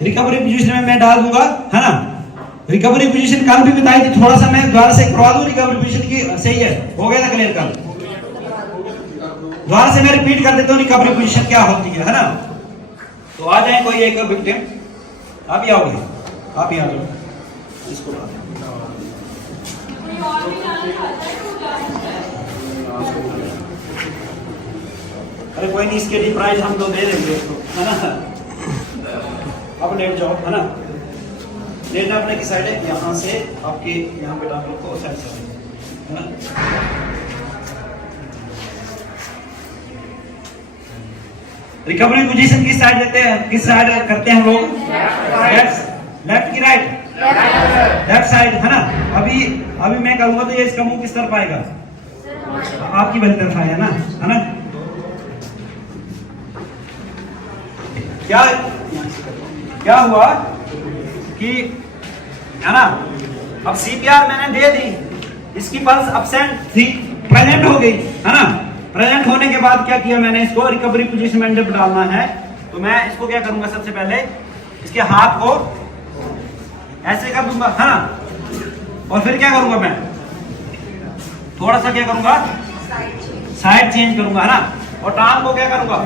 Recovery position में मैं डाल दूंगा, है ना। रिकवरी पोजीशन कल भी बताई थी, थोड़ा सा मैं दोबारा से करवा दूं रिकवरी पोजीशन की, सही है, हो गया था क्लियर कल। दोबारा से मैं रिपीट कर देता हूँ रिकवरी पोजीशन क्या होती है ना। तो आ जाए कोई एक विक्टिम, आप ही आओगे, आप ही आ जाओ, इसको अरे कोई नहीं, इसके लिए प्राइज हम तो दे देंगे उसको, है ना। अब लेट जाओ, है ना, लेटना अपने की साइड है, यहाँ से आपके यहाँ पे डाल रखो साइड से, है ना। रिकवरी पोजीशन किस साइड देते हैं, किस साइड करते हैं हम लोग? लेफ्ट की राइट? लेफ्ट साइड, है ना। अभी मैं करूंगा तो ये इसका मुंह किस तरफ आएगा? आपकी वाली तरफ आएगा ना, है ना। क्या हुआ कि, है ना, अब सीपीआर मैंने दे दी, इसकी पल्स अब्सेंट थी, प्रेजेंट हो गई, है ना। प्रेजेंट होने के बाद क्या किया मैंने, इसको रिकवरी पोजीशन में जब डालना है तो मैं इसको क्या करूंगा, सबसे पहले इसके हाथ को ऐसे कर दूंगा, है ना। और फिर क्या करूंगा मैं, थोड़ा सा क्या करूंगा, साइड चेंज करूंगा, है ना। और टांग को क्या करूंगा,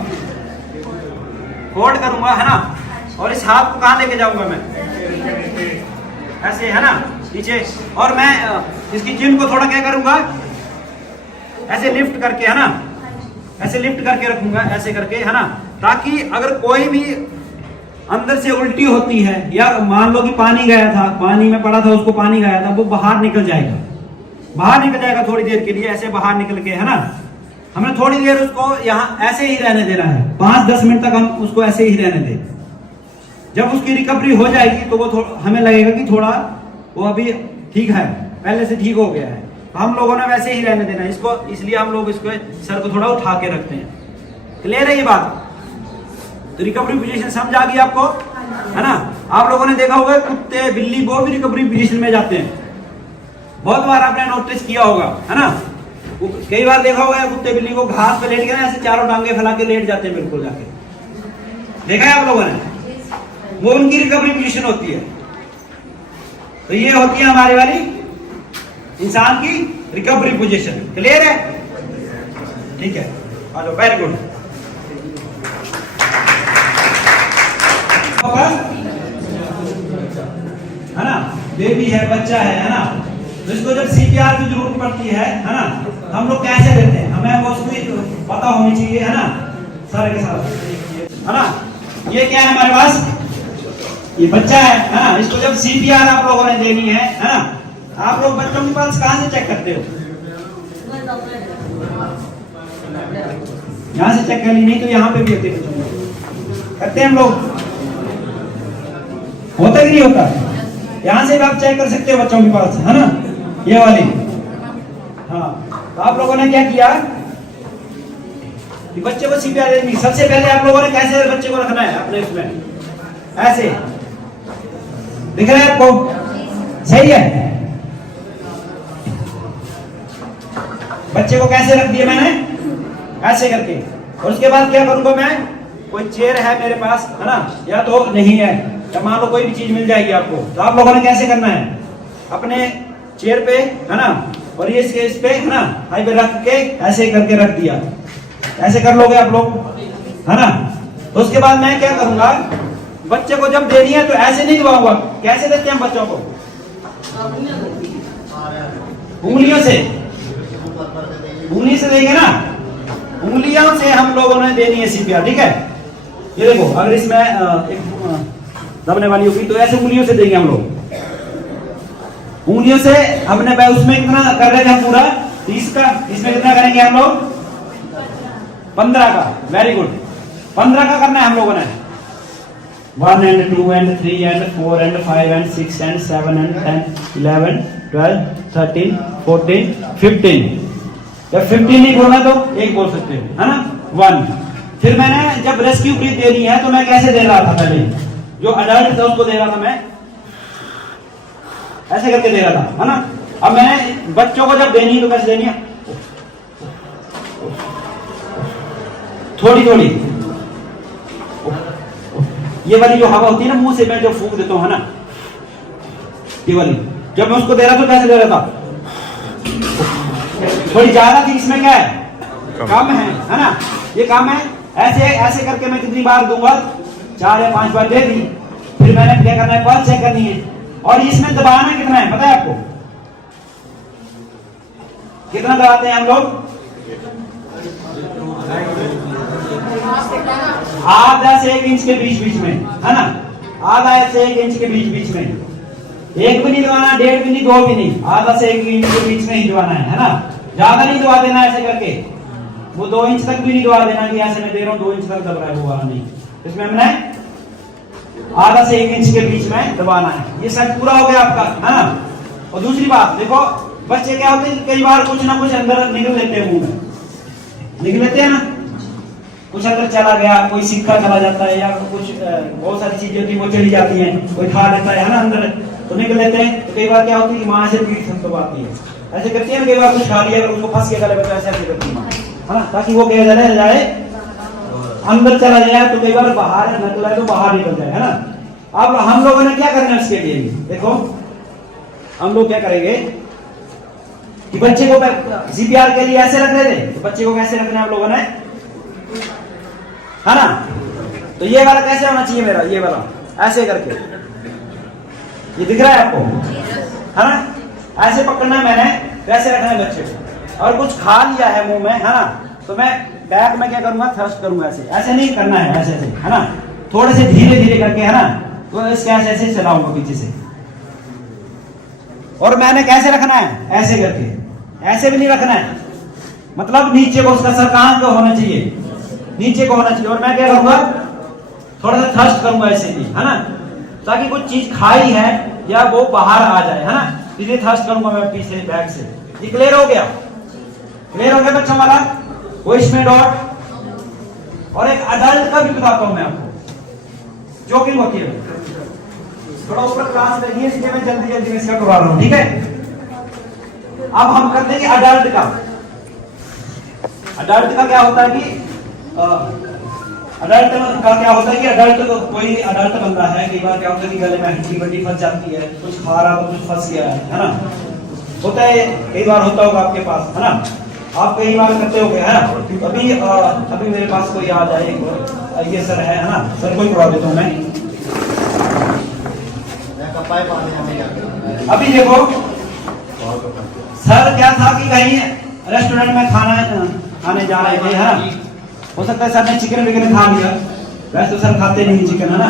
फोल्ड करूंगा, है ना। और इस हाथ को कहां लेके जाऊंगा मैं, ऐसे, है ना, नीचे। और मैं इसकी चिन को थोड़ा क्या करूंगा, ऐसे लिफ्ट करके, है ना, ऐसे लिफ्ट करके रखूंगा, ऐसे करके, है ना। ताकि अगर कोई भी अंदर से उल्टी होती है, या मान लो कि पानी गया था, पानी में पड़ा था, उसको पानी गया था, वो बाहर निकल जाएगा थोड़ी देर के लिए, ऐसे बाहर निकल के, है ना। हमें थोड़ी देर उसको यहाँ ऐसे ही रहने देना है, 5-10 मिनट तक हम उसको ऐसे ही रहने दें। जब उसकी रिकवरी हो जाएगी तो वो हमें लगेगा कि थोड़ा वो अभी ठीक है, पहले से ठीक हो गया है, तो हम लोगों ने वैसे ही रहने देना इसको, इसलिए हम लोग इसको सर को थोड़ा उठा के रखते हैं। क्लियर है ये बात? तो रिकवरी पोजीशन समझ आ गई आपको, है ना। आप लोगों ने देखा होगा कुत्ते बिल्ली वो भी रिकवरी पोजीशन में जाते हैं, बहुत बार आपने नोटिस किया होगा, है ना। कई बार देखा होगा कुत्ते बिल्ली को घास पे लेट के ना ऐसे चारों टांगे फैला के लेट जाते हैं, बिल्कुल जाके देखा है आप लोगों ने, वो उनकी रिकवरी पोजीशन होती है। तो ये होती है हमारी वाली इंसान की रिकवरी पोजीशन। क्लियर है? ठीक है, हेलो, वेरी गुड। है ना, बेबी है, बच्चा है ना, तो इसको जब सीपीआर की जरूरत पड़ती है ना, हम लोग कैसे देते हैं, हमें वो उसको पता होनी चाहिए, है ना, सारे के साथ, है ना। ये क्या है हमारे पास, ये बच्चा है ना। इसको जब सीपीआर आप लोगों ने देनी है ना, आप लोग बच्चों की पल्स कहां से चेक करते हो? यहाँ से चेक कर ली, नहीं तो यहाँ पे भी होते करते हैं हम लोग, होता कि नहीं होता? यहाँ से भी आप चेक कर सकते हो बच्चों की पल्स, है ना, ये वाली। हाँ, तो आप लोगों ने क्या किया कि बच्चे को सीपीआर देनी, सबसे पहले आप लोगों ने कैसे बच्चे को रखना है अपने उसमें, ऐसे दिख रहा है आपको, सही है। बच्चे को कैसे रख दिया मैंने, ऐसे करके। और उसके बाद क्या करूंगा मैं, कोई चेयर है मेरे पास, है ना, या तो नहीं है, या मान लो कोई भी चीज मिल जाएगी आपको, तो आप लोगों ने कैसे करना है, अपने चेयर पे, है ना, और ये इस पे, है ना, हाई पे रख के ऐसे करके रख दिया, ऐसे कर लोगे आप लोग, है ना। तो उसके बाद मैं क्या करूंगा, बच्चे को जब देनी है तो ऐसे नहीं दबाऊंगा। कैसे देते हैं बच्चों को, उंगलियों से, उंगली से देंगे ना, उंगलियों से हम लोगों ने देनी है सीपीआर, ठीक है। ये देखो, अगर इसमें एक दबने वाली होगी तो ऐसे उंगलियों से देंगे हम लोग, उंगलियों से। हमने उसमें कितना कर रहे थे हम पूरा 30 का, इसमें कितना करेंगे हम लोग, 15 का। वेरी गुड, 15 का करना है हम लोगों ने। 1 and 2 and 3 and 4 and 5 and 6 and 7 and 10 11 12 13 14 15। जब 15 नहीं बोलना तो एक बोल सकते हो, है ना, 1। फिर मैंने जब रेस्क्यू ब्रीथ देनी है तो मैं कैसे दे रहा था, पहले जो अडल्ट था उसको दे रहा था मैं, ऐसे करके दे रहा था, है ना। अब मैंने बच्चों को जब देनी है तो कैसे देनी है, थोड़ी थोड़ी, ये वाली जो हवा होती है ना मुंह से मैं जो फूंक देता हूँ, है ना, ये वाली जब मैं उसको दे रहा था कैसे दे रहा था, थोड़ी ज्यादा थी, इसमें क्या है, कम है ना, ये कम है। ऐसे ऐसे करके मैं कितनी बार दूंगा, 4 या 5 बार दे दी, फिर मैंने क्या करना है, पल्स चेक करनी है। और इसमें दबाना कितना है पता है आपको, कितना दबाते हैं हम लोग, आधा से 1 इंच के बीच में, है ना, आधा से 1 इंच के बीच में, 1 भी नहीं दबाना, 1.5 भी नहीं, 2 भी नहीं, आधा से 1 इंच के बीच में ही दबाना है ना, ज्यादा नहीं दबा देना ऐसे करके, वो 2 इंच तक भी नहीं दबा देना कि ऐसे मैं दे रहा हूँ 2 इंच तक दब रहा है, वो वाला नहीं, इसमें हमने आधा से 1 इंच के बीच में दबाना है। ये सेट पूरा हो गया आपका, है ना। और दूसरी बात देखो, बच्चे क्या होते हैं, कई बार कुछ ना कुछ अंदर निकल लेते हैं, मुंह में निकल लेते हैं ना, कुछ अंदर चला गया, कोई सिक्का चला जाता है, या कुछ बहुत सारी चीजें होती है वो चली जाती हैं, कोई खा लेता है ना अंदर, तो निकल लेते हैं। तो कई बार क्या होती है कि माँ से पीठ दबाती है, ऐसे करती है ना, कई बार कुछ खा लिया उसको फंस के गले में, ऐसे ऐसे करती है माँ, है ना, ताकि वो क्या चले जाए, अंदर चला जाए, तो कई बार बाहर निकला है तो बाहर निकल जाए, है ना। अब हम लोगों ने क्या करना है उसके लिए, देखो हम लोग क्या करेंगे कि बच्चे को सीपीआर के लिए ऐसे रख रहे थे, तो बच्चे को कैसे रखना है हम लोगों ने, है ना। तो ये वाला कैसे होना चाहिए मेरा, ये वाला ऐसे करके, ये दिख रहा है आपको, है ना, ऐसे पकड़ना है मैंने, वैसे रखना है बच्चे को। और कुछ खा लिया है मुंह में, है ना, तो मैं बैक में क्या करूंगा, थ्रस्ट करूंगा, ऐसे ऐसे नहीं करना है, ऐसे ऐसे, है ना, थोड़े से धीरे धीरे करके, है ना, तो इसके ऐसे ऐसे चलाऊंगा पीछे से। और मैंने कैसे रखना है, ऐसे करके, ऐसे भी नहीं रखना है, मतलब नीचे को उसका सर कहां को होना चाहिए, नीचे को होना चाहिए। और मैं क्या करूंगा, थोड़ा सा थ्रस्ट करूंगा ऐसे भी, है ना, ताकि कुछ चीज खाई है या वो बाहर आ जाए, है ना, इसलिए थ्रस्ट करूंगा मैं पीछे बैक से। ये क्लियर हो गया, क्लियर हो गया बच्चों वाला, वो इसमें डॉट। और एक अडल्ट का भी बताता हूं मैं आपको, जोकिंग होती है, थोड़ा ऊपर क्लास लगी है इसलिए मैं जल्दी जल्दी में इसका करवा रहा हूं, ठीक है। अब हम करते हैं कि अडल्ट का, अडल्ट का क्या होता है कि अडल्ट का क्या होता है कि अडल्ट कोई अडल्ट बंदा है, कई बार क्या होता है कि गले में हड्डी वड्डी फंस जाती है, कुछ खा रहा हो, कुछ फंस गया है ना, होता है, कई बार होता होगा आपके पास, है ना, आप कई बार करते हो, है ना। अभी मेरे पास कोई आ जाए, ये सर है ना, सर को ही पढ़ा देता हूँ मैं। अभी देखो सर क्या था कि कहीं रेस्टोरेंट में खाने जा रहे थे, है ना, हो सकता है सर ने चिकन विकन खा लिया, वैसे तो सर खाते नहीं चिकन, है ना,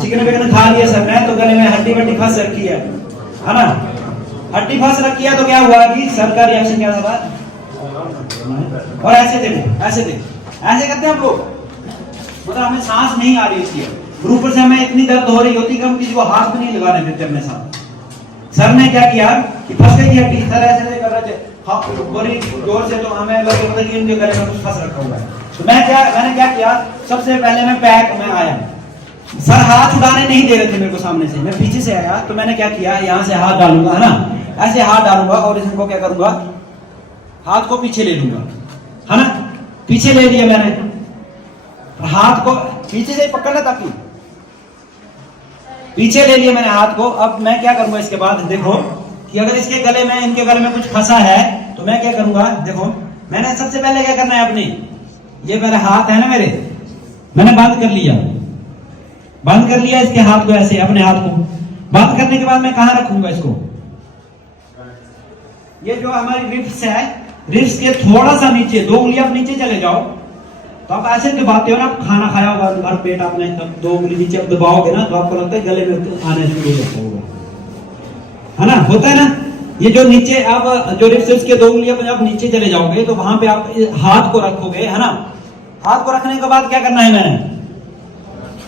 चिकन विकन खा लिया सर ने, तो गले में हड्डी वड्डी फंस रखी है ना, हड्डी फंस रखी है, तो क्या हुआ कि सर का रिएक्शन क्या था, और ऐसे देखो, ऐसे देखो, ऐसे करते हैं हम लोग, मतलब हमें सांस नहीं आ रही उसकी, ऊपर से हमें इतनी दर्द हो रही होती कि हम किसी को हाथ भी नहीं लगाने देते अपने साथ। सर ने क्या किया कि फंस गई हड्डी, सर ऐसे कर रहे थे, हाँ बड़ी जोर से, तो हमें लगे कि इनके गले में कुछ फंस रखा हुआ है। तो मैंने क्या किया, सबसे पहले मैं बैक में आया, सर हाथ उड़ाने नहीं दे रहे थे मेरे को सामने से, मैं पीछे से आया, तो मैंने क्या किया, यहाँ से हाथ डालूंगा, है ना, ऐसे हाथ डालूंगा, और इसको क्या करूंगा, हाथ को पीछे ले लूंगा, है ना, पीछे ले लिया मैंने, हाथ को पीछे से पकड़ना, ताकि पीछे ले लिया मैंने हाथ को। अब मैं क्या करूंगा इसके बाद, देखो कि अगर इसके गले में, इनके गले में कुछ फंसा है, तो मैं क्या करूंगा, देखो मैंने सबसे पहले क्या करना है, अपनी ये मेरे हाथ है ना मेरे, मैंने बंद कर लिया, बंद कर लिया इसके हाथ को, ऐसे अपने हाथ को बंद करने के बाद मैं कहां रखूंगा इसको, ये जो हमारी रिब्स है, रिब्स के थोड़ा सा नीचे, 2 उंगली आप नीचे चले जाओ, तो आप ऐसे दबाते हो ना, आप खाना खाया होगा भर पेट आपने, तब 2 उंगली नीचे आप दबाओगे ना, तो आपको लगता है गले में आने शुरू हो जाता होगा, है ना, होता है ना। ये जो नीचे आप जो रिब्स के 2 उंगली आप नीचे चले जाओगे, तो वहां पे आप हाथ को रखोगे, है ना, हाथ को रखने के बाद क्या करना है, मैंने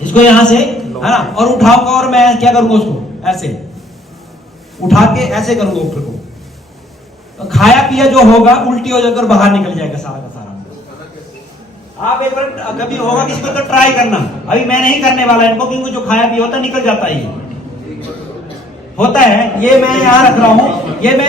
इसको यहां से, है ना, और उठाऊंगा, और मैं क्या करूंगा, उसको ऐसे उठा के ऐसे करूंगा ऊपर को, तो खाया पिया जो होगा उल्टी हो जाकर बाहर निकल जाएगा सारा का सारा। आप एक बार कभी होगा किसी को तो ट्राई करना, अभी मैं नहीं करने वाला इनको, क्योंकि जो खाया पिया होता निकल जाता है, ये होता है, ये मैं यहाँ रख रहा हूँ, ये मैं